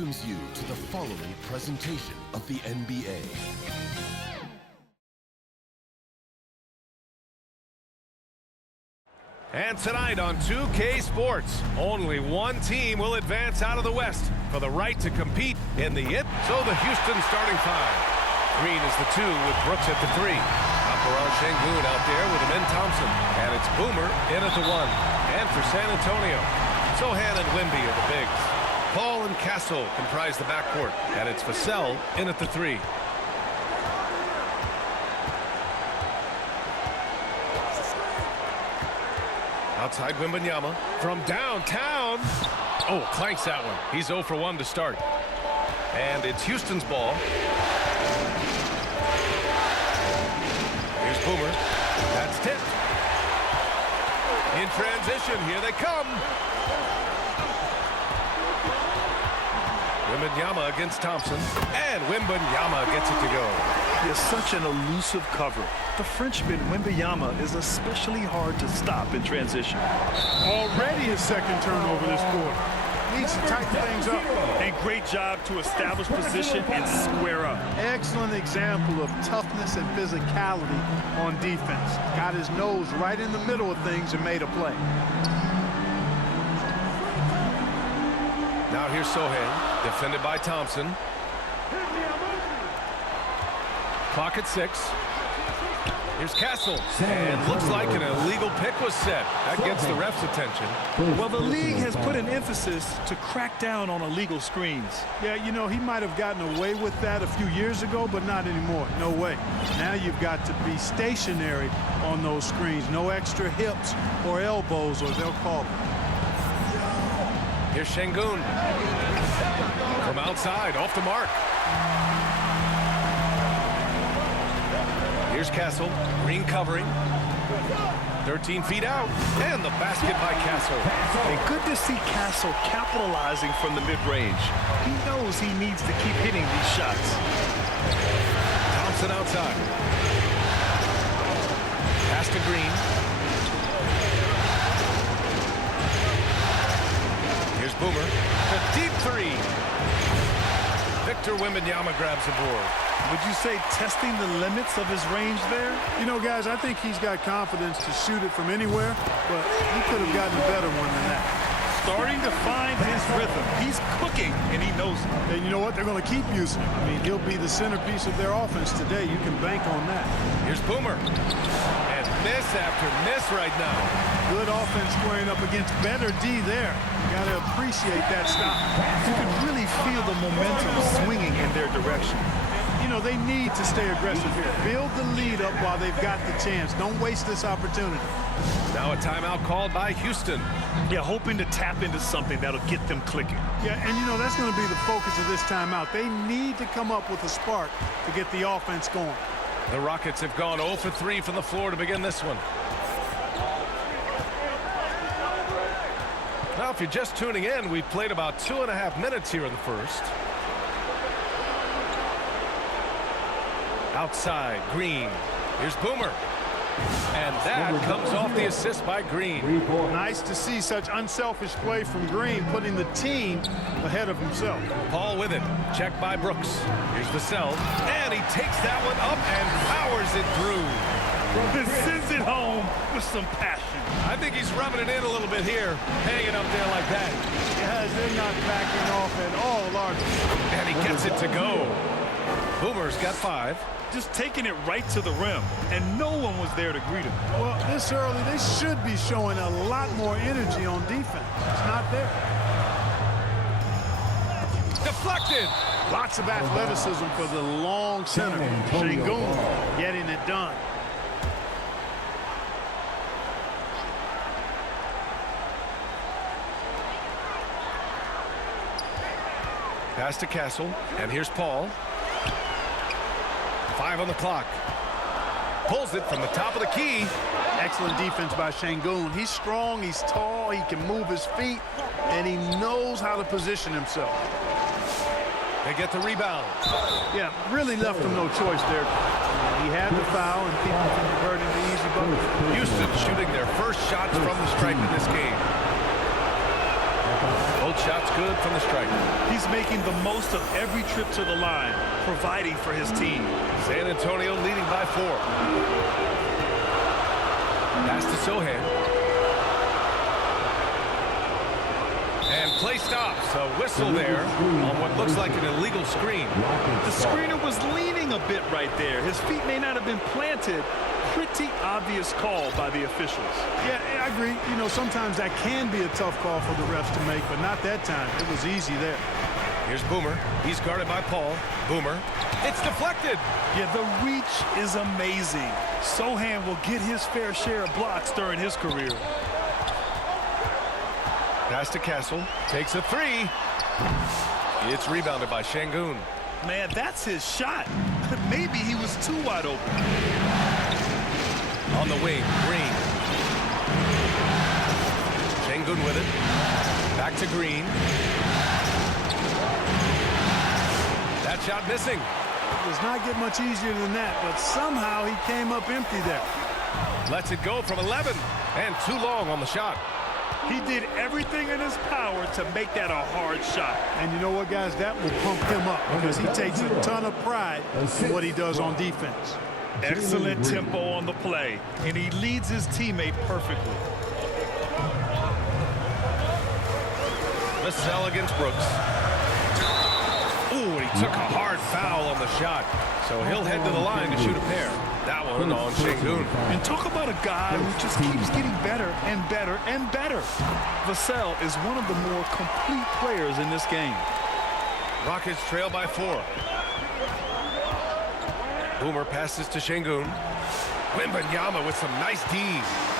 welcomes you to the following presentation of the NBA. And tonight on 2K Sports, only one team will advance out of the West for the right to compete in the So the Houston starting five. Green is the 2 with Brooks at the 3. Alperen Sengun out there with Amen Thompson. And it's Boomer in at the 1. And for San Antonio, Sochan and Wemby are the bigs. Paul and Castle comprise the backcourt. And it's Vassell in at the 3. Outside Wembanyama from downtown. Oh, clanks that one. He's 0 for 1 to start. And it's Houston's ball. Here's Boomer. That's tipped. In transition, here they come. Wembanyama against Thompson. And Wembanyama gets it to go. He is such an elusive cover. The Frenchman Wembanyama is especially hard to stop in transition. Already his second turnover this quarter. Needs to tighten things up. And great job to establish position and square up. Excellent example of toughness and physicality on defense. Got his nose right in the middle of things and made a play. Now here's Sochan, defended by Thompson. Clock at 6. Here's Castle. And looks like an illegal pick was set. That gets the ref's attention. Well, the league has put an emphasis to crack down on illegal screens. Yeah, you know, he might have gotten away with that a few years ago, but not anymore. No way. Now you've got to be stationary on those screens. No extra hips or elbows, or they'll call it. Here's Sengun. From outside, off the mark. Here's Castle. Green covering. 13 feet out. And the basket by Castle. And good to see Castle capitalizing from the mid-range. He knows he needs to keep hitting these shots. Thompson outside. Pass to Green. Here's Boomer. The deep 3. Victor Wembanyama grabs the board. Would you say testing the limits of his range there? You know, guys, I think he's got confidence to shoot it from anywhere, but he could have gotten a better one than that. Starting to find his rhythm. He's cooking, and he knows it. And you know what? They're going to keep using him. I mean, he'll be the centerpiece of their offense today. You can bank on that. Here's Boomer. And miss after miss right now. Good offense squaring up against better D there. You got to appreciate that stop. You can really feel the momentum swinging in their direction. You know, they need to stay aggressive here. Build the lead up while they've got the chance. Don't waste this opportunity. Now a timeout called by Houston. Yeah, hoping to tap into something that'll get them clicking. Yeah, and you know, that's going to be the focus of this timeout. They need to come up with a spark to get the offense going. The Rockets have gone 0 for 3 from the floor to begin this one. Now, if you're just tuning in, we've played about 2.5 minutes here in the first. Outside, Green. Here's Boomer. And that comes off the assist by Green. Nice to see such unselfish play from Green, putting the team ahead of himself. Paul with it. Check by Brooks. Here's Vassell. And he takes that one up and powers it through. Sends it home with some passion. I think he's rubbing it in a little bit here, hanging up there like that. Yes, they're not backing off at all, Larkin. And he gets it to go. Boomer's got 5. Just taking it right to the rim, and no one was there to greet him. Well, this early, they should be showing a lot more energy on defense. It's not there. Deflected. Lots of athleticism for the long center. Sengun getting it done. Pass to Castle, and here's Paul. 5 on the clock. Pulls it from the top of the key. Excellent defense by Sengun. He's strong, he's tall, he can move his feet, and he knows how to position himself. They get the rebound. Yeah, really left him no choice there. He had the foul and keep him from converting the easy bucket. Houston shooting their first shots from the stripe in this game. Both shots good from the striker. He's making the most of every trip to the line, providing for his team. San Antonio leading by 4. Pass to Sohan. And play stops. A whistle there on what looks like an illegal screen. The screener was leaning a bit right there. His feet may not have been planted. Pretty obvious call by the officials. Yeah, I agree. You know, sometimes that can be a tough call for the refs to make, but not that time. It was easy there. Here's Boomer. He's guarded by Paul. Boomer. It's deflected. Yeah, the reach is amazing. Sohan will get his fair share of blocks during his career. Pass to Castle. Takes a 3. It's rebounded by Şengün. Man, that's his shot. Maybe he was too wide open. On the wing, Green. Şengün with it. Back to Green. That shot missing. It does not get much easier than that, but somehow he came up empty there. Lets it go from 11. And too long on the shot. He did everything in his power to make that a hard shot. And you know what, guys? That will pump him up because he takes a ton of pride in what he does on defense. Excellent tempo on the play, and he leads his teammate perfectly. Vassell against Brooks. Ooh, and he took a hard foul on the shot. So he'll head to the line to shoot a pair. That one on Şengün. And talk about a guy who just keeps getting better and better and better. Vassell is one of the more complete players in this game. Rockets trail by 4. Boomer passes to Şengün. Wembanyama with some nice D.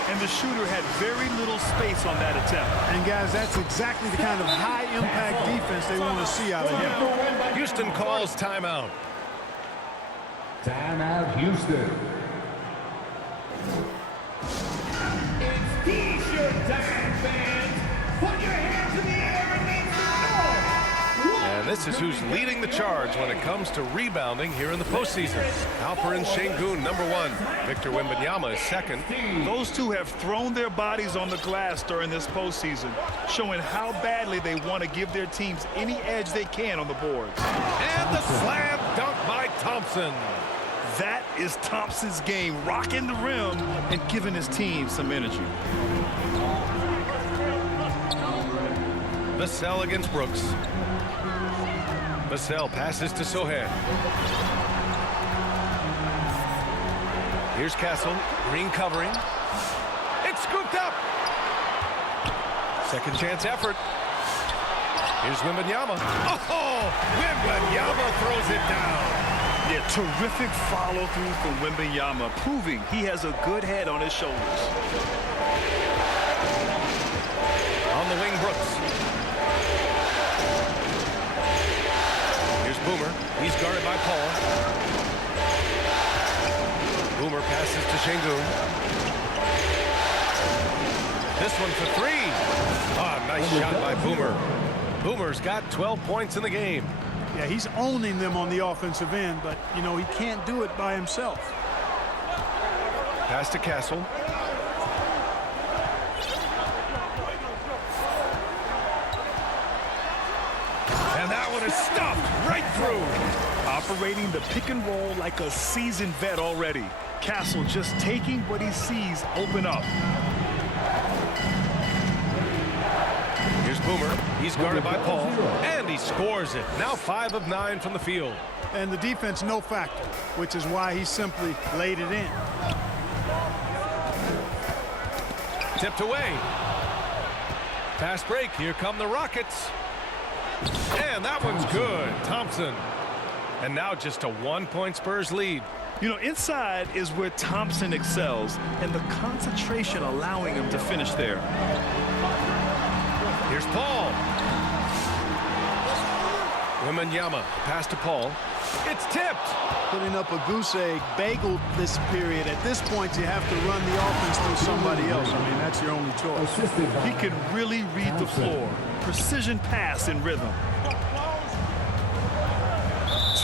And the shooter had very little space on that attempt. And, guys, that's exactly the kind of high-impact defense they want to see out of him. Houston calls timeout. Timeout, Houston. It's T-shirt time, fans. Put your hands in the air and make some noise. And this is who's leading the charge when it comes to rebounding here in the postseason. Alperen Şengün, number 1. Victor Wembanyama is 2nd. Those two have thrown their bodies on the glass during this postseason, showing how badly they want to give their teams any edge they can on the boards. And the slam dunk by Thompson. That is Thompson's game, rocking the rim and giving his team some energy. Vassell against Brooks. Vassell passes to Sohan. Here's Castle. Green covering. It's scooped up. Second chance effort. Here's Wembanyama. Oh, Wembanyama throws it down. Yeah, terrific follow-through from Wembanyama, proving he has a good head on his shoulders. On the wing, Brooks. Here's Boomer. He's guarded by Paul. Boomer passes to Şengün. This one for 3. Ah, nice shot by Boomer. Boomer's got 12 points in the game. Yeah, he's owning them on the offensive end, but, you know, he can't do it by himself. Pass to Castle. And that one is stuffed right through. Operating the pick and roll like a seasoned vet already. Castle just taking what he sees open up. Here's Boomer. He's guarded by Paul. And he scores it. Now 5 of 9 from the field. And the defense no factor, which is why he simply laid it in. Tipped away. Fast break. Here come the Rockets. And that one's good. Thompson. And now just a 1-point Spurs lead. You know, inside is where Thompson excels, and the concentration allowing him to finish there. Here's Paul. Wembanyama, pass to Paul. It's tipped. Putting up a goose egg, bageled this period. At this point, you have to run the offense through somebody else. I mean, that's your only choice. He can really read the floor. Precision pass in rhythm.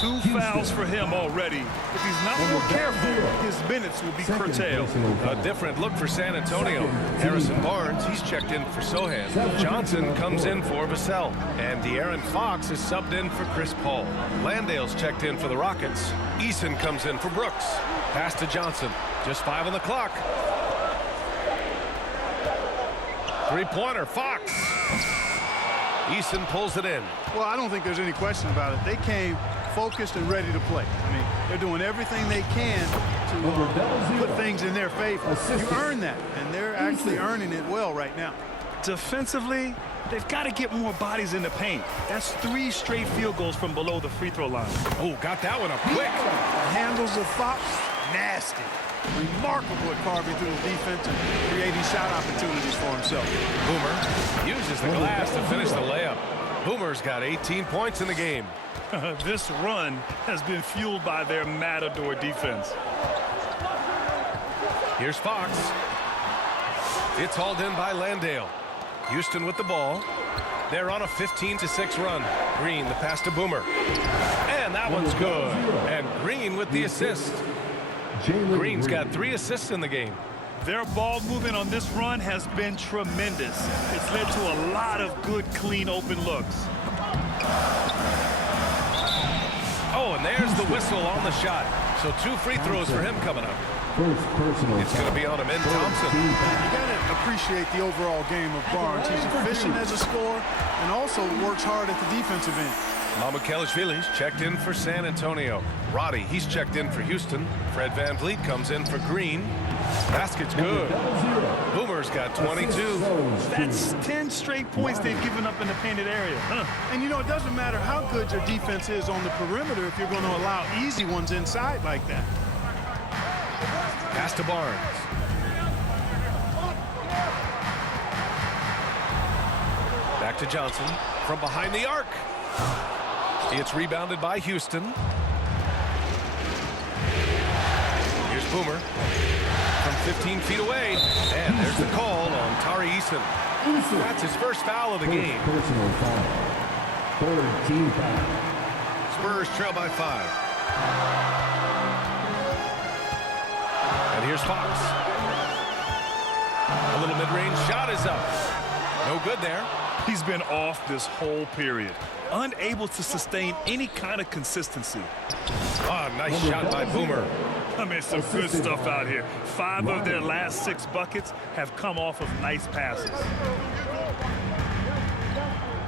2 fouls for him already. If he's not more careful, his minutes will be curtailed. A different look for San Antonio. Harrison Barnes, he's checked in for Sohan. Johnson comes in for Vassell. And De'Aaron Fox is subbed in for Chris Paul. Landale's checked in for the Rockets. Eason comes in for Brooks. Pass to Johnson. Just 5 on the clock. Three-pointer, Fox. Eason pulls it in. Well, I don't think there's any question about it. They came focused and ready to play. I mean, they're doing everything they can to put things in their favor. You earn that, and they're actually earning it well right now. Defensively, they've got to get more bodies in the paint. That's 3 straight field goals from below the free throw line. Oh, got that one up quick. The handles of Fox, nasty. Remarkable at carving through the defense and creating shot opportunities for himself. Boomer uses the glass to finish the layup. Boomer's got 18 points in the game. This run has been fueled by their Matador defense. Here's Fox. It's hauled in by Landale. Houston with the ball. They're on a 15-6 run. Green, the pass to Boomer. And that one's good. And Green with the assist. Green's got 3 assists in the game. Their ball movement on this run has been tremendous. It's led to a lot of good, clean, open looks. Oh, and there's the whistle on the shot. So 2 free throws for him coming up. It's going to be on Amen Thompson. You got to appreciate the overall game of Barnes. He's efficient as a scorer and also works hard at the defensive end. Mamukelashvili's checked in for San Antonio. Roddy, he's checked in for Houston. Fred VanVleet comes in for Green. Basket's good. Boomer's got 22. That's 10 straight points they've given up in the painted area. And, you know, it doesn't matter how good your defense is on the perimeter if you're going to allow easy ones inside like that. Pass to Barnes. Back to Johnson from behind the arc. It's rebounded by Houston. Here's Boomer from 15 feet away. And there's the call on Tari Eason. That's his first foul of the game. Personal foul. 3rd team foul. Spurs trail by 5. And here's Fox. A little mid-range shot is up. No good there. He's been off this whole period, unable to sustain any kind of consistency. Oh, nice shot by Boomer. I mean, some good stuff out here. 5 of their last 6 buckets have come off of nice passes.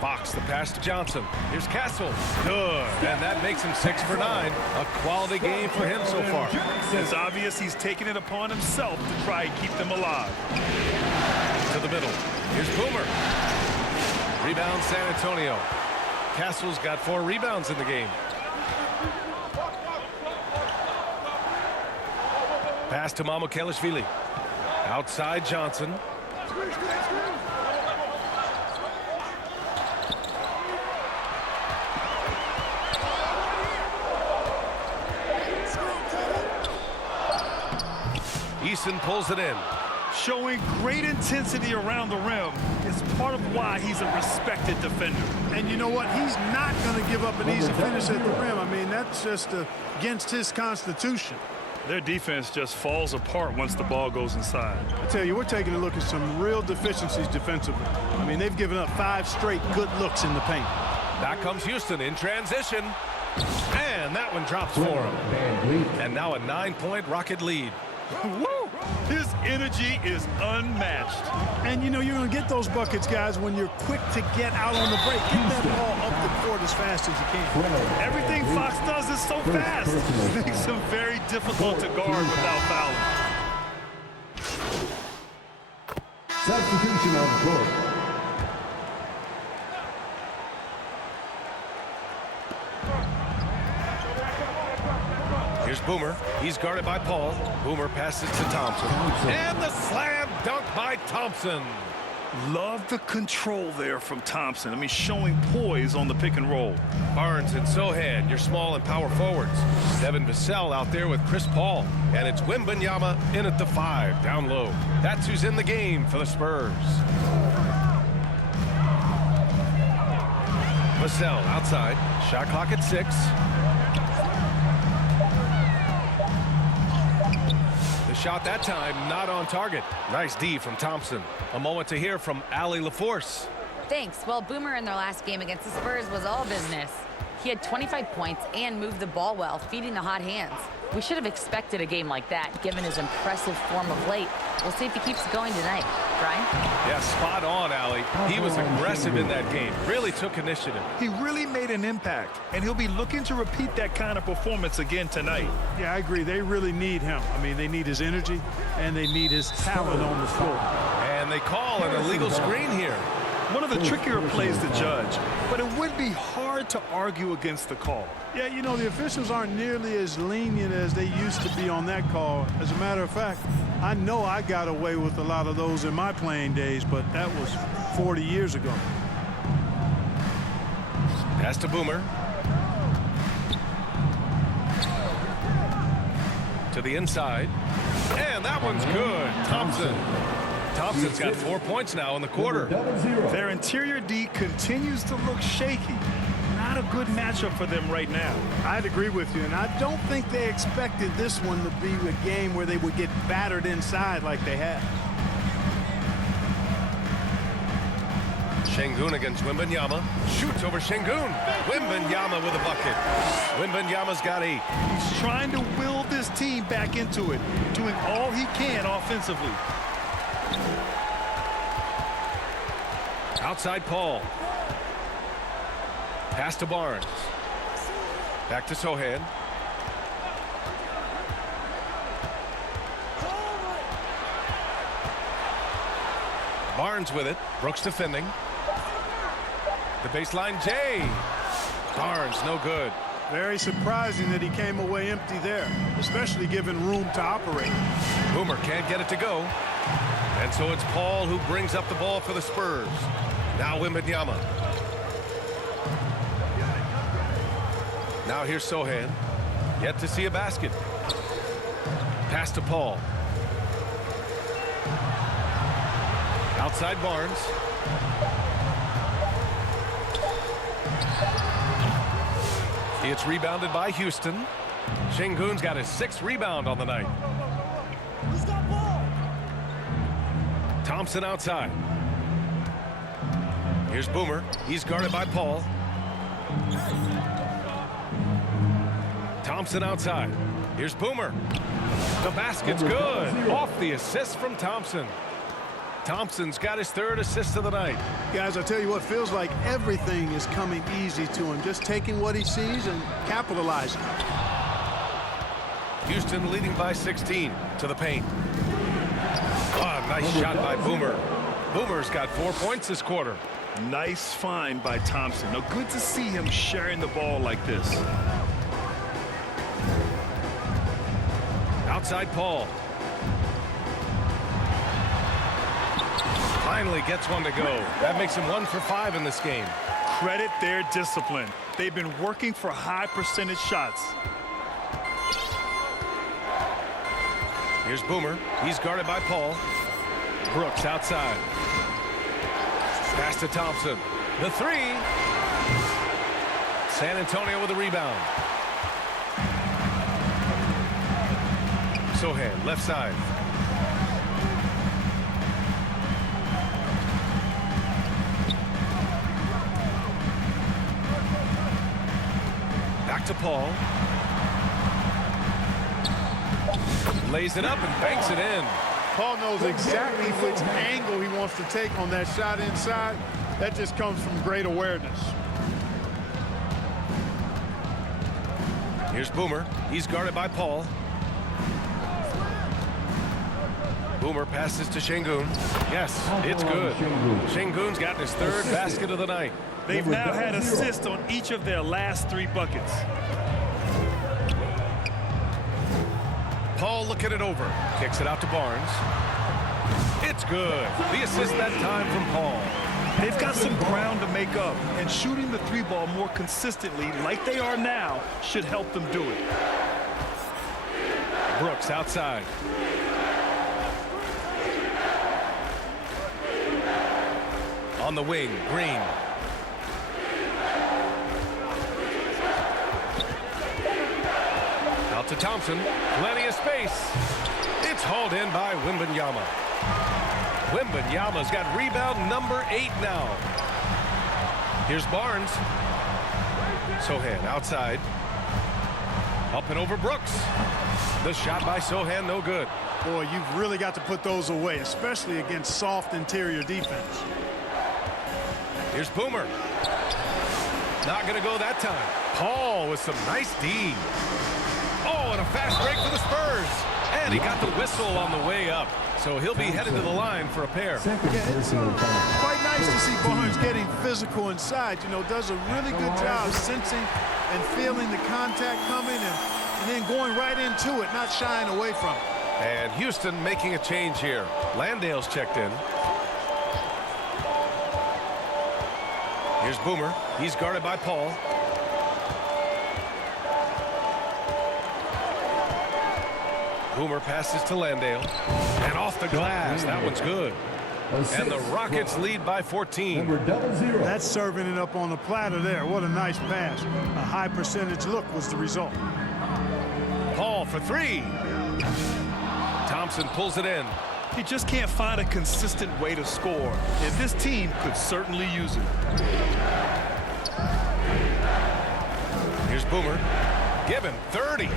Fox, the pass to Johnson. Here's Castle. Good. And that makes him 6 for 9. A quality game for him so far. It's obvious he's taking it upon himself to try and keep them alive. To the middle. Here's Boomer. Rebound San Antonio. Castle's got 4 rebounds in the game. Pass to Mamukelashvili. Outside Johnson. Eason pulls it in. Showing great intensity around the rim is part of why he's a respected defender. And you know what? He's not going to give up an easy finish at the rim. I mean, that's just against his constitution. Their defense just falls apart once the ball goes inside. I tell you, we're taking a look at some real deficiencies defensively. I mean, they've given up 5 straight good looks in the paint. Back comes Houston in transition. And that one drops for him. And now a 9-point Rocket lead. Woo! His energy is unmatched. And, you know, you're going to get those buckets, guys, when you're quick to get out on the break. Get that ball up the court as fast as you can. Everything Fox does is so fast. It makes him very difficult to guard without fouling. Substitution on court. Here's Boomer. He's guarded by Paul. Boomer passes to Thompson. And the slam dunk by Thompson. Love the control there from Thompson. I mean, showing poise on the pick and roll. Barnes and Sohan, your small and power forwards. Devin Vassell out there with Chris Paul. And it's Wembanyama in at the 5, down low. That's who's in the game for the Spurs. Vassell outside. Shot clock at 6. The shot that time not on target. Nice D from Thompson. A moment to hear from Allie LaForce. Thanks. Well, Boomer in their last game against the Spurs was all business. He had 25 points and moved the ball well, feeding the hot hands. We should have expected a game like that, given his impressive form of late. We'll see if he keeps going tonight. Brian? Yeah, spot on, Allie. He was aggressive in that game. Really took initiative. He really made an impact, and he'll be looking to repeat that kind of performance again tonight. Yeah, I agree. They really need him. I mean, they need his energy, and they need his talent on the floor. And they call an illegal screen here. One of the trickier plays to judge, but it would be hard to argue against the call. Yeah, you know, the officials aren't nearly as lenient as they used to be on that call. As a matter of fact, I know I got away with a lot of those in my playing days, but that was 40 years ago. Pass to Boomer. To the inside. And that one's good. Thompson's got 4 points now in the quarter. Their interior D continues to look shaky. Not a good matchup for them right now. I'd agree with you, and I don't think they expected this one to be a game where they would get battered inside like they have. Şengün against Wembanyama. Shoots over Şengün. Wembanyama with a bucket. Wembanyama's got 8. He's trying to will this team back into it, doing all he can offensively. Outside Paul. Pass to Barnes. Back to Sohan. Barnes with it. Brooks defending. The baseline, Jay. Barnes, no good. Very surprising that he came away empty there, especially given room to operate. Boomer can't get it to go. And so it's Paul who brings up the ball for the Spurs. Now Wembanyama. Now here's Sohan. Yet to see a basket. Pass to Paul. Outside Barnes. It's rebounded by Houston. Şengün's got his 6th rebound on the night. Thompson outside. Here's Boomer. He's guarded by Paul. Thompson outside. Here's Boomer. The basket's good. Off the assist from Thompson. Thompson's got his 3rd assist of the night. Guys, I tell you what, feels like everything is coming easy to him. Just taking what he sees and capitalizing. Houston leading by 16 to the paint. Oh, nice shot by Boomer. Boomer's got 4 points this quarter. Nice find by Thompson. Now, good to see him sharing the ball like this. Outside Paul. Finally gets one to go. That makes him 1 for 5 in this game. Credit their discipline. They've been working for high percentage shots. Here's Boomer. He's guarded by Paul. Brooks outside. Pass to Thompson. The 3. San Antonio with a rebound. Sohan, left side. Back to Paul. Lays it up and banks it in. Paul knows exactly which angle he wants to take on that shot inside. That just comes from great awareness. Here's Boomer. He's guarded by Paul. Boomer passes to Şengün. Yes, it's good. Şengün's gotten his 3rd basket of the night. They've now had assists on each of their last 3 buckets. Paul looking it over. Kicks it out to Barnes. It's good. The assist that time from Paul. They've got some ground to make up, and shooting the 3-ball more consistently like they are now should help them do it. Brooks outside. On the wing, Green. Out to Thompson. Plenty of space. It's hauled in by Wembanyama. Wembanyama's got rebound number 8 now. Here's Barnes. Sohan outside. Up and over Brooks. The shot by Sohan, no good. Boy, you've really got to put those away, especially against soft interior defense. Here's Boomer. Not going to go that time. Paul with some nice D. Oh, and a fast break for the Spurs. And he got the whistle on the way up. So he'll be headed to the line for a pair. Quite nice to see Barnes getting physical inside. You know, does a really good job sensing and feeling the contact coming and then going right into it, not shying away from it. And Houston making a change here. Landale's checked in. Here's Boomer. He's guarded by Paul. Boomer passes to Landale. And off the glass. That one's good. And the Rockets lead by 14. That's serving it up on the platter there. What a nice pass. A high percentage look was the result. Paul for 3. Thompson pulls it in. He just can't find a consistent way to score, and this team could certainly use it. Here's Boomer. Given 30.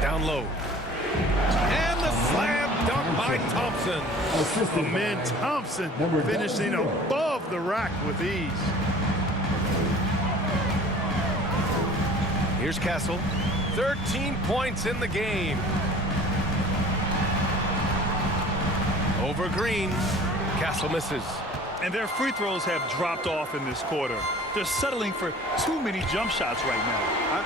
Down low. And the slam dunk by Thompson. Amen Thompson finishing above the rack with ease. Here's Castle. 13 points in the game. Over Green. Castle misses. And their free throws have dropped off in this quarter. They're settling for too many jump shots right now.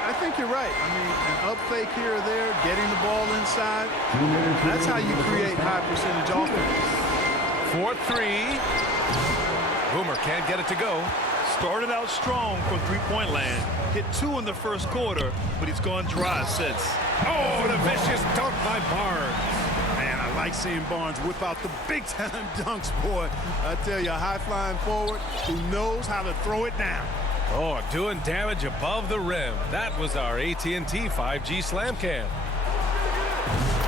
I think you're right. I mean, an up fake here or there, getting the ball inside. That's how you create high percentage offense. 4-3. Boomer can't get it to go. Started out strong for three-point land. Hit 2 in the first quarter, but he's gone dry since. Oh, and a vicious dunk by Barnes. Man, I like seeing Barnes whip out the big-time dunks, boy. I tell you, a high-flying forward who knows how to throw it down. Oh, doing damage above the rim. That was our AT&T 5G slam cam.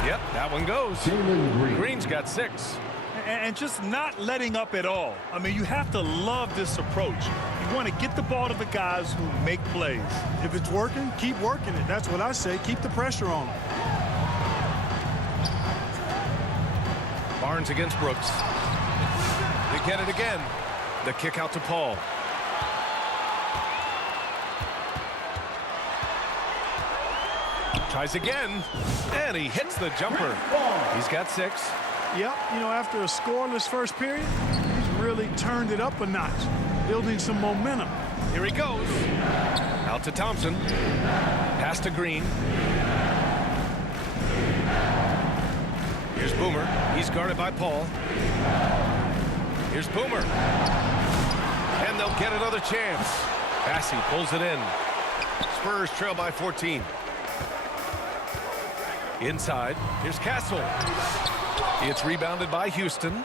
Yep, that one goes. Green's got 6. And just not letting up at all. I mean, you have to love this approach. You want to get the ball to the guys who make plays. If it's working, keep working it. That's what I say. Keep the pressure on them. Barnes against Brooks. They get it again. The kick out to Paul. Tries again. And he hits the jumper. He's got 6. Yep, you know, after a scoreless first period, he's really turned it up a notch, building some momentum. Here he goes. Out to Thompson. Pass to Green. Here's Boomer. He's guarded by Paul. Here's Boomer. And they'll get another chance. Passy pulls it in. Spurs trail by 14. Inside. Here's Castle. It's rebounded by Houston.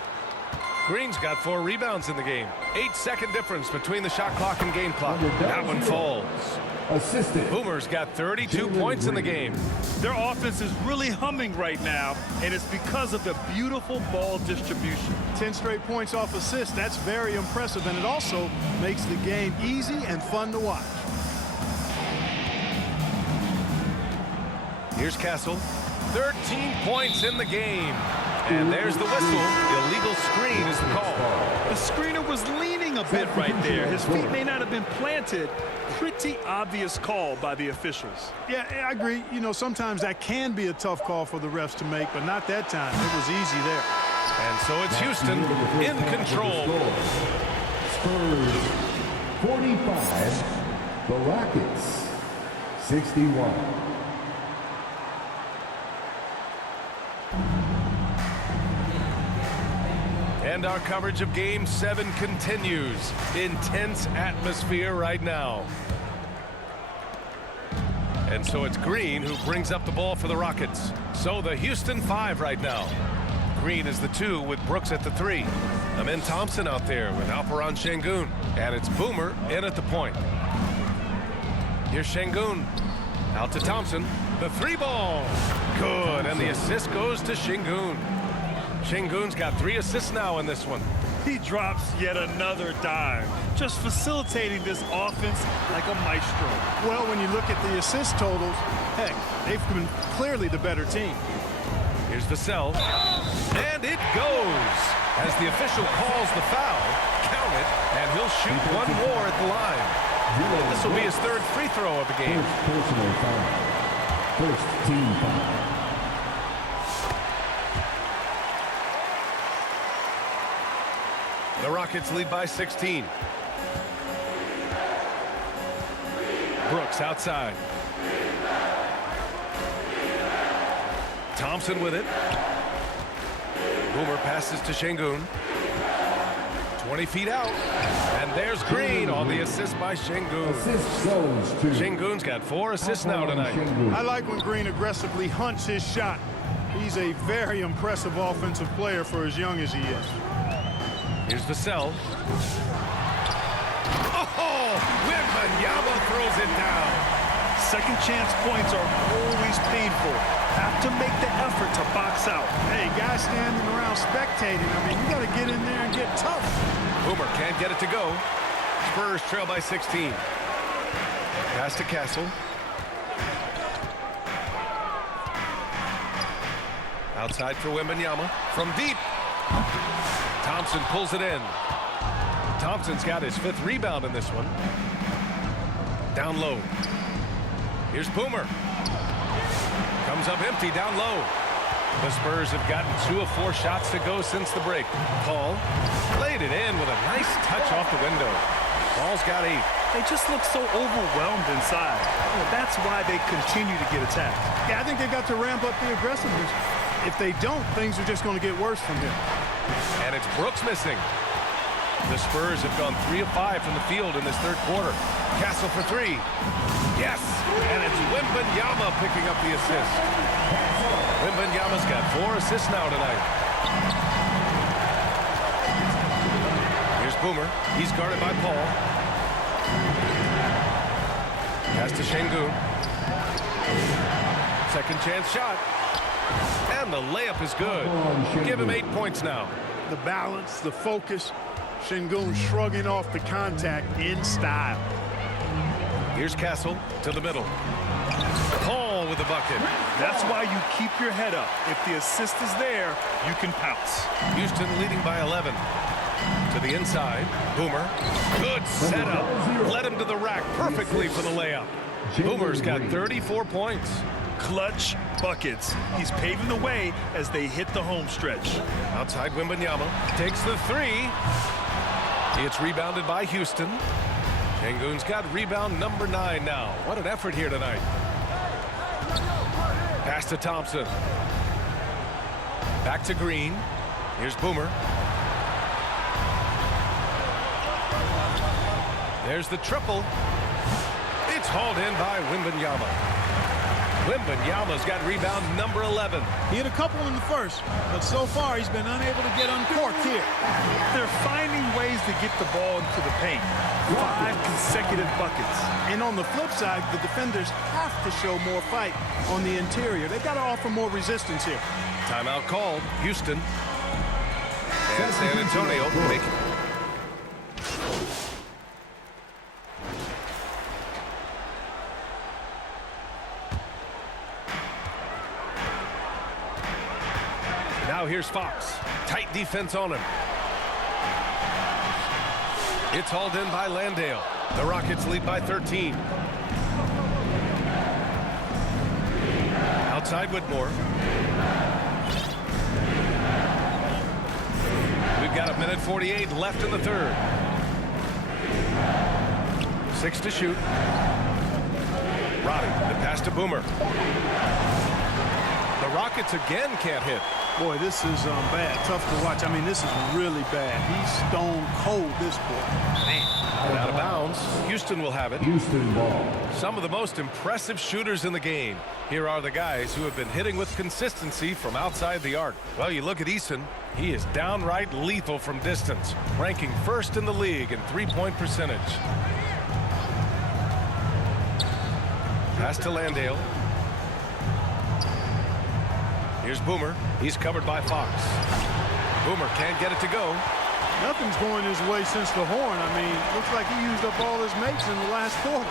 Green's got 4 rebounds in the game. 8-second difference between the shot clock and game clock. That one falls. Assistant. Boomer's got 32 points in the game. Their offense is really humming right now, and it's because of the beautiful ball distribution. 10 straight points off assists. That's very impressive, and it also makes the game easy and fun to watch. Here's Castle. 13 points in the game. And there's the whistle. Illegal screen is the call. The screener was leaning a bit right there. His feet may not have been planted. Pretty obvious call by the officials. Yeah, I agree. You know, sometimes that can be a tough call for the refs to make, but not that time. It was easy there. And so it's Houston in control. Spurs 45, the Rockets 61. And our coverage of Game 7 continues. Intense atmosphere right now. And so it's Green who brings up the ball for the Rockets. So the Houston 5 right now. Green is the 2 with Brooks at the 3. Amen Thompson out there with Alperen Şengün. And it's Boomer in at the point. Here's Şengün. Out to Thompson. The three ball. Good. And the assist goes to Şengün. Şengün's got 3 assists now in this one. He drops yet another dime, just facilitating this offense like a maestro. Well, when you look at the assist totals, heck, they've been clearly the better team. Here's Vassell. And it goes. As the official calls the foul, count it, and he'll shoot one more at the line. This will be his 3rd free throw of the game. First personal foul. First team foul. The Rockets lead by 16. Brooks outside. Thompson with it. Boomer passes to Şengün. 20 feet out. And there's Green on the assist by Şengün. Assist goes to Şengün's got 4 assists now tonight. I like when Green aggressively hunts his shot. He's a very impressive offensive player for as young as he is. Here's Vassell. Oh, Wembanyama throws it down. Second chance points are always painful. Have to make the effort to box out. Hey, guys standing around spectating, I mean, you got to get in there and get tough. Boomer can't get it to go. Spurs trail by 16. Pass to Castle. Outside for Wembanyama. From deep. Thompson pulls it in. Thompson's got his 5th rebound in this one. Down low. Here's Boomer. Comes up empty down low. The Spurs have gotten 2 of 4 shots to go since the break. Paul laid it in with a nice touch off the window. Paul's got 8. They just look so overwhelmed inside. That's why they continue to get attacked. Yeah, I think they've got to ramp up the aggressiveness. If they don't, things are just going to get worse from here. And it's Brooks missing. The Spurs have gone 3 of 5 from the field in this 3rd quarter. Castle for 3. Yes! And it's Wembanyama picking up the assist. Wembanyama's got 4 assists now tonight. Here's Boomer. He's guarded by Paul. Pass to Şengün. Second chance shot. And the layup is good. Give him 8 points now. The balance, the focus, Şengün shrugging off the contact in style. Here's Castle to the middle. Paul with the bucket. That's why you keep your head up. If the assist is there, you can pounce. Houston leading by 11. To the inside. Boomer. Good setup. Led him to the rack perfectly for the layup. Boomer's got 34 points. Clutch buckets. He's paving the way as they hit the home stretch. Outside Wembanyama takes the 3. It's rebounded by Houston. Şengün's got rebound number 9 now. What an effort here tonight. Pass to Thompson. Back to Green. Here's Boomer. There's the triple. It's hauled in by Wembanyama. Wembanyama's got rebound number 11. He had a couple in the first, but so far he's been unable to get uncorked here. They're finding ways to get the ball into the paint. 5 consecutive buckets. And on the flip side, the defenders have to show more fight on the interior. They've got to offer more resistance here. Timeout called. Houston. And San Antonio make it. Now here's Fox. Tight defense on him. It's hauled in by Landale. The Rockets lead by 13. Outside Whitmore. We've got 1:48 left in the 3rd. 6 to shoot. Roddy, the pass to Boomer. The Rockets again can't hit. Boy, this is bad. Tough to watch. I mean, this is really bad. He's stone cold, this boy. Man. And out of bounds. Houston will have it. Houston ball. Some of the most impressive shooters in the game. Here are the guys who have been hitting with consistency from outside the arc. Well, you look at Eason. He is downright lethal from distance, ranking 1st in the league in 3-point percentage. Pass to Landale. Here's Boomer. He's covered by Fox. Boomer can't get it to go. Nothing's going his way since the horn. I mean, looks like he used up all his mates in the last quarter.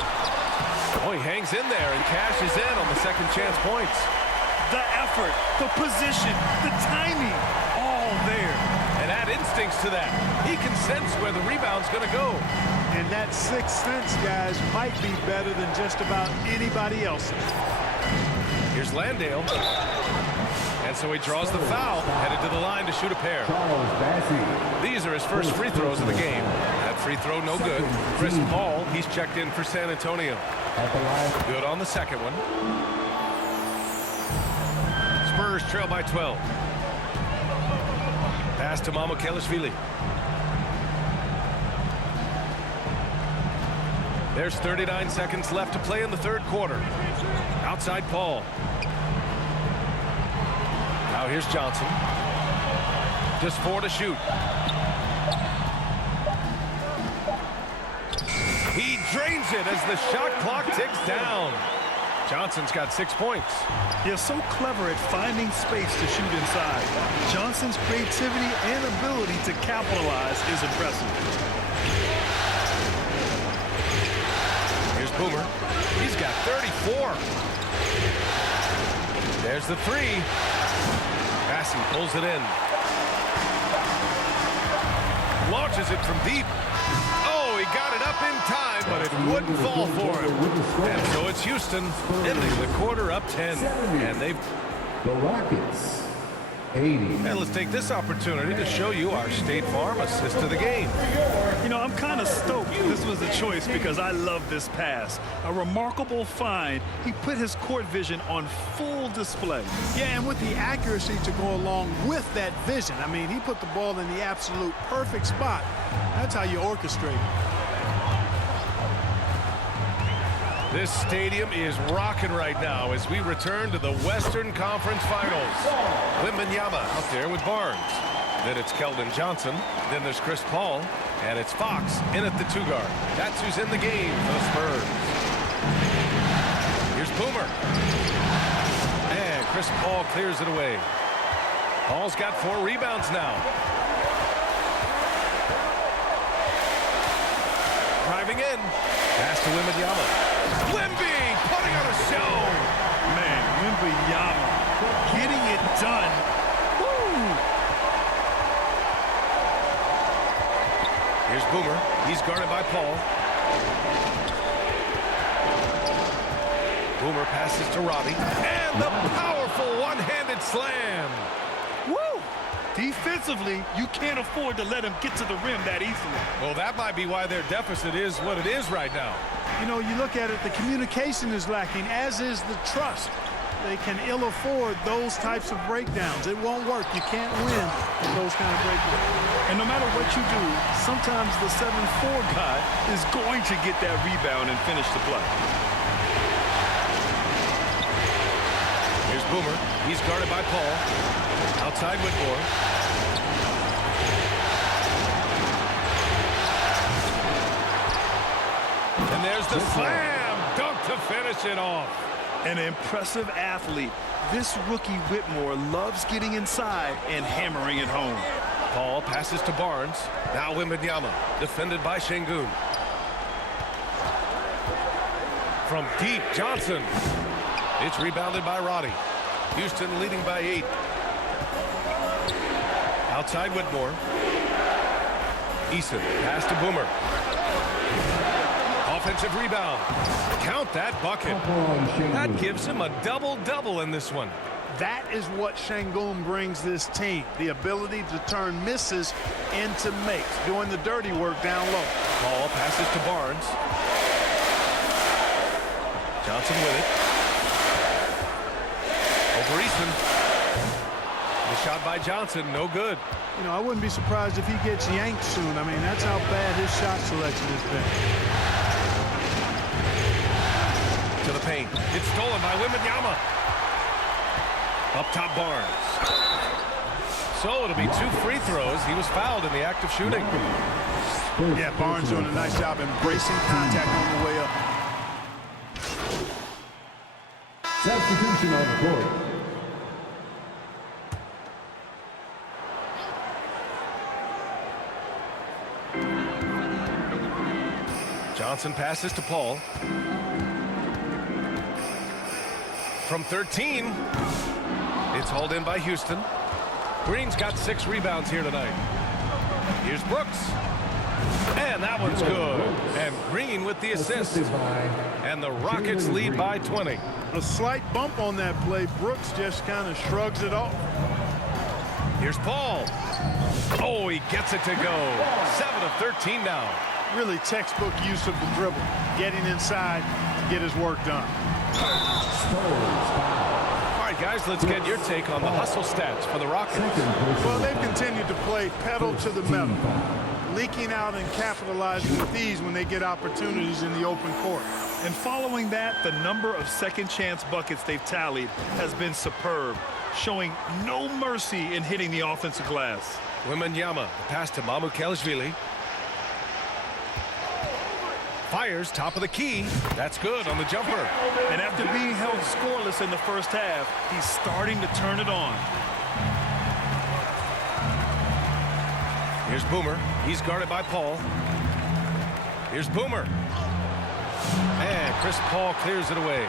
Oh, he hangs in there and cashes in on the second chance points. The effort, the position, the timing, all there. And add instincts to that. He can sense where the rebound's going to go. And that sixth sense, guys, might be better than just about anybody else's. Here's Landale. And so he draws the foul, headed to the line to shoot a pair. Charles Bassey. These are his first free throws of the game. That free throw, no good. Chris Paul, he's checked in for San Antonio. At the line. Good on the second one. Spurs trail by 12. Pass to Mamukelashvili. There's 39 seconds left to play in the third quarter. Outside Paul. Now here's Johnson. Just 4 to shoot. He drains it as the shot clock ticks down. Johnson's got 6 points. They're so clever at finding space to shoot inside. Johnson's creativity and ability to capitalize is impressive. Here's Boomer. He's got 34. There's the three. Bassey pulls it in. Launches it from deep. Oh, he got it up in time, but it wouldn't fall for him. And so it's Houston ending the quarter up 10. And they've... The Rockets. 80. And let's take this opportunity to show you our State Farm assist to the game. You know, I'm kind of stoked this was a choice because I love this pass. A remarkable find. He put his court vision on full display. Yeah, and with the accuracy to go along with that vision. I mean, he put the ball in the absolute perfect spot. That's how you orchestrate it. This stadium is rocking right now as we return to the Western Conference Finals. Wembanyama out there with Barnes. Then it's Keldon Johnson. Then there's Chris Paul. And it's Fox in at the 2 guard. That's who's in the game for the Spurs. Here's Boomer. And Chris Paul clears it away. Paul's got 4 rebounds now. Driving in. Pass to Wembanyama. Wemby putting on a show. Man, Wembanyama getting it done. Woo! Here's Boomer. He's guarded by Paul. Boomer passes to Robbie. And the powerful one-handed slam. Woo! Defensively, you can't afford to let him get to the rim that easily. Well, that might be why their deficit is what it is right now. You know, you look at it, the communication is lacking, as is the trust. They can ill afford those types of breakdowns. It won't work. You can't win with those kind of breakdowns. And no matter what you do, sometimes the 7-4 guy is going to get that rebound and finish the play. Here's Boomer. He's guarded by Paul. Outside Whitmore. And there's the slam dunk to finish it off. An impressive athlete. This rookie Whitmore loves getting inside and hammering it home. Paul passes to Barnes. Now Wembanyama, defended by Şengün. From deep, Johnson. It's rebounded by Roddy. Houston leading by 8. Outside Whitmore. Eason, pass to Boomer. Offensive rebound. Count that bucket. That gives him a double-double in this one. That is what Şengün brings this team, the ability to turn misses into makes, doing the dirty work down low. Paul passes to Barnes. Johnson with it. Over Eason. The shot by Johnson, no good. You know, I wouldn't be surprised if he gets yanked soon. I mean, that's how bad his shot selection has been. To the paint. It's stolen by Wembanyama. Up top Barnes. So it'll be 2 free throws. He was fouled in the act of shooting. Yeah, Barnes doing a nice job embracing contact on the way up. Substitution on the court. Johnson passes to Paul. From 13, it's hauled in by Houston. Green's got 6 rebounds here tonight. Here's Brooks. And that one's good. And Green with the assist. And the Rockets lead by 20. A slight bump on that play. Brooks just kind of shrugs it off. Here's Paul. Oh, he gets it to go. 7 of 13 now. Really textbook use of the dribble. Getting inside to get his work done. All right, guys, let's get your take on the hustle stats for the Rockets. Well, they've continued to play pedal to the metal, leaking out and capitalizing with ease when they get opportunities in the open court. And following that, the number of second chance buckets they've tallied has been superb, showing no mercy in hitting the offensive glass. Wembanyama, the pass to Mamukelashvili. Fires top of the key. That's good on the jumper. And after being held scoreless in the first half, he's starting to turn it on. Here's Boomer. He's guarded by Paul. Here's Boomer. And Chris Paul clears it away.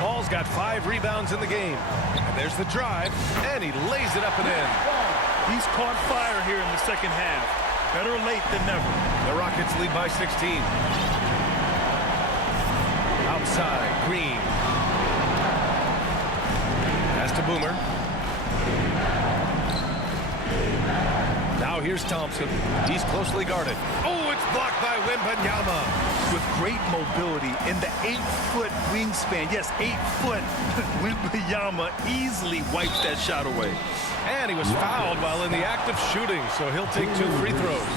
Paul's got 5 rebounds in the game. And there's the drive. And he lays it up and in. He's caught fire here in the second half. Better late than never. The Rockets lead by 16. Outside, Green. Pass to Boomer. Now here's Thompson. He's closely guarded. Oh, it's blocked by Wembanyama. With great mobility in the 8-foot wingspan. Yes, 8 foot. Wembanyama easily wipes that shot away. And he was fouled while in the act of shooting, so he'll take 2 free throws.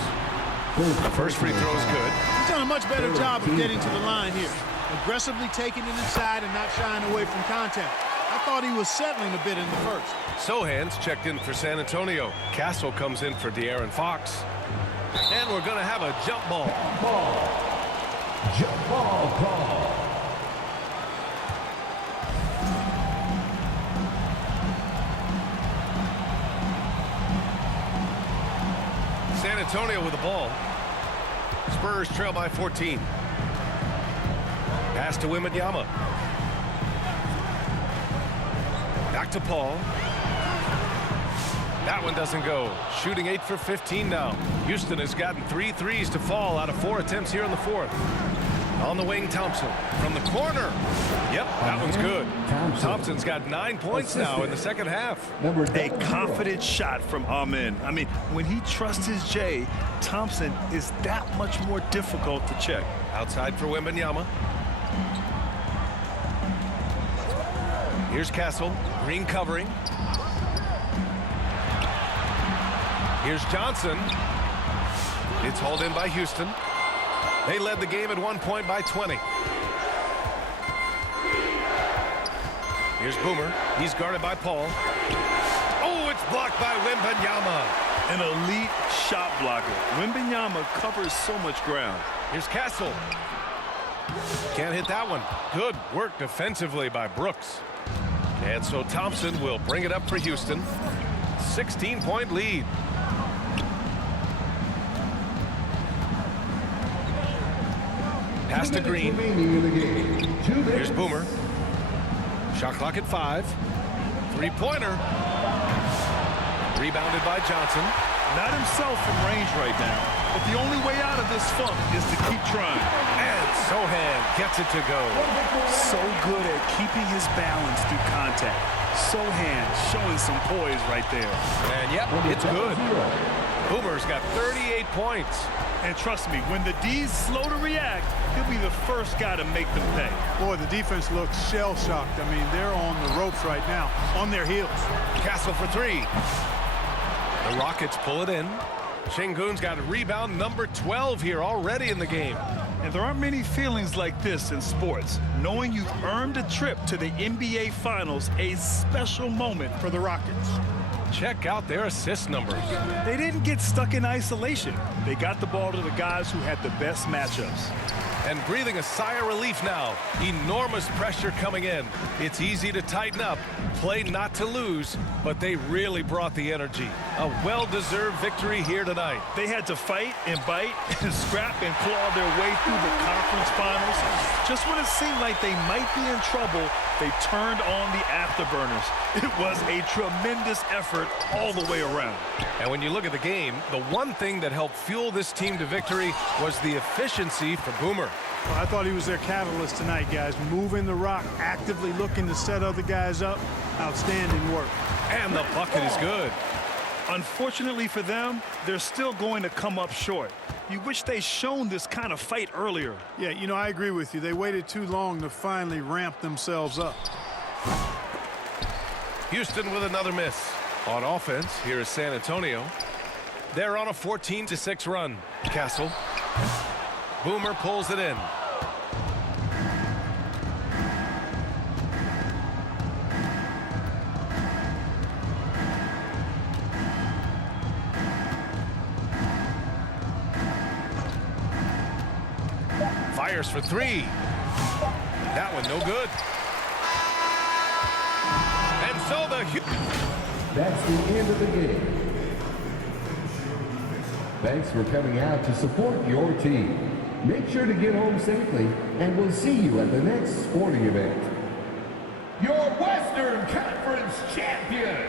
The first free throw is good. He's done a much better job of getting to the line here. Aggressively taking it inside and not shying away from contact. I thought he was settling a bit in the first. Sohan's checked in for San Antonio. Castle comes in for De'Aaron Fox. And we're going to have a jump ball. Jump ball call. San Antonio with the ball. Spurs trail by 14. Pass to Wembanyama. Back to Paul. That one doesn't go. Shooting 8 for 15 now. Houston has gotten 3 threes to fall out of 4 attempts here in the fourth. On the wing, Thompson. From the corner. Yep, that one's good. Thompson's got 9 points now in the second half. A confident shot from Amen. I mean, when he trusts his J, Thompson is that much more difficult to check. Outside for Wembanyama. Here's Castle. Green covering. Here's Johnson. It's hauled in by Houston. They led the game at 1 point by 20. Here's Boomer. He's guarded by Paul. Oh, it's blocked by Wembanyama. An elite shot blocker. Wembanyama covers so much ground. Here's Castle. Can't hit that one. Good work defensively by Brooks. And so Thompson will bring it up for Houston. 16-point lead. Pass to Green. Here's Boomer. Shot clock at 5. 3-pointer. Rebounded by Johnson. Not himself from range right now, but the only way out of this funk is to keep trying. And Sohan gets it to go. So good at keeping his balance through contact. Sohan showing some poise right there. And yep, it's good. Boomer's got 38 points. And trust me, when the D's slow to react, he'll be the first guy to make them pay. Boy, the defense looks shell-shocked. I mean, they're on the ropes right now, on their heels. Castle for 3. The Rockets pull it in. Şengün's got rebound number 12 here already in the game. And there aren't many feelings like this in sports. Knowing you've earned a trip to the NBA Finals, a special moment for the Rockets. Check out their assist numbers. They didn't get stuck in isolation. They got the ball to the guys who had the best matchups. And breathing a sigh of relief now. Enormous pressure coming in. It's easy to tighten up, play not to lose, but they really brought the energy. A well-deserved victory here tonight. They had to fight and bite and scrap and claw their way through the conference finals. Just when it seemed like they might be in trouble, they turned on the afterburners. It was a tremendous effort all the way around. And when you look at the game, the one thing that helped fuel this team to victory was the efficiency for Boomer. Well, I thought he was their catalyst tonight, guys. Moving the rock, actively looking to set other guys up. Outstanding work. And the bucket is good. Unfortunately for them, they're still going to come up short. You wish they'd shown this kind of fight earlier. Yeah, you know, I agree with you. They waited too long to finally ramp themselves up. Houston with another miss. On offense, here is San Antonio. They're on a 14-6 run. Castle. Boomer pulls it in. Fires for three. That one no good. And so That's the end of the game. Thanks for coming out to support your team. Make sure to get home safely, and we'll see you at the next sporting event. Your Western Conference champion,